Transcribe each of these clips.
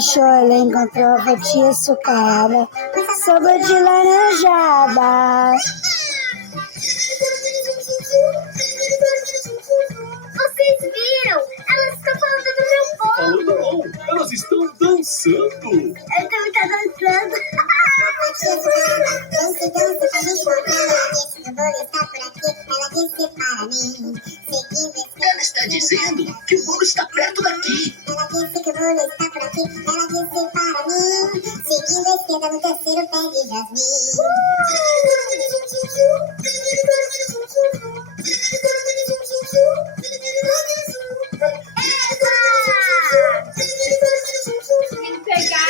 achou, ela encontrou a fatia açucarada, sabor de laranjada. Vocês viram? Elas estão falando do meu bolo. Falando não, elas estão dançando. Eu também tô dançando. Dança, dança, pra gente comprar. Esse do bolo está por aqui. Ela disse para mim. Seguindo esse... Ela está dizendo que o bolo está perto daqui. Ela disse que o bolo está por aqui. Ela disse para mim. Seguindo a esquerda no terceiro pé de jasmim. Tem que pegar.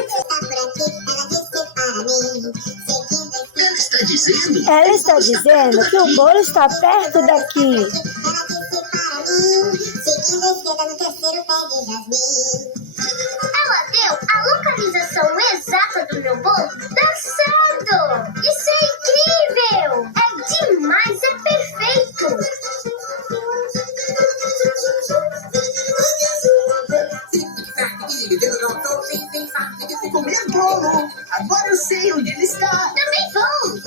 Está por aqui. Ela disse para mim. Seguindo a esquerda. Ela está dizendo Ela está dizendo que o bolo está perto daqui. Ela disse para mim. Seguindo a esquerda no terceiro pé de jasmim. Ela deu a localização exata do meu bolo dançando. Isso é incrível. É demais, é perfeito. comer bolo. Agora eu sei onde ele está. Também vou.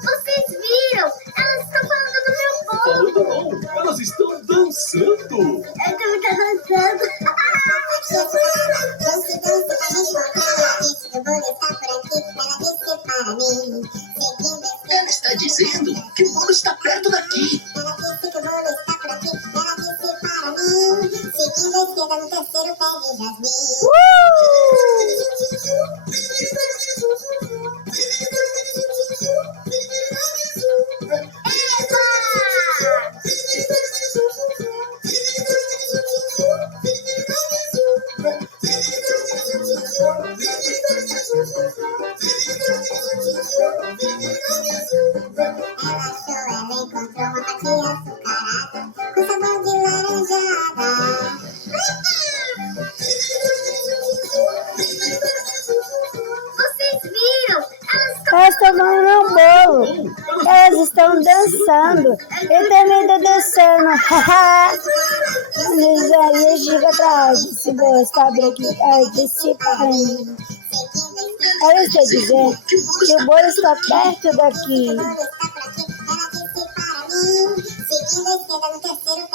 Vocês viram? Elas estão falando do meu bolo. Falando não, elas estão dançando. Eu também tô dançando. Ela está dizendo que o bolo está perto daqui. Ela disse que o bolo está por aqui. Ela disse para mim. Seguindo a esquerda no terceiro pé de jasmim. Ela encontrou uma fatia açucarada com sabor de laranjada. Vocês viram? Elas estão tomando meu bolo. Elas estão dançando. Eu também tô dançando. Miséria, chega atrás. Se você abre aqui, desse pano. Ela está dizendo que o bolo está perto daqui. O bolo está por aqui. Ela disse para mim. Seguindo a esquerda no terceiro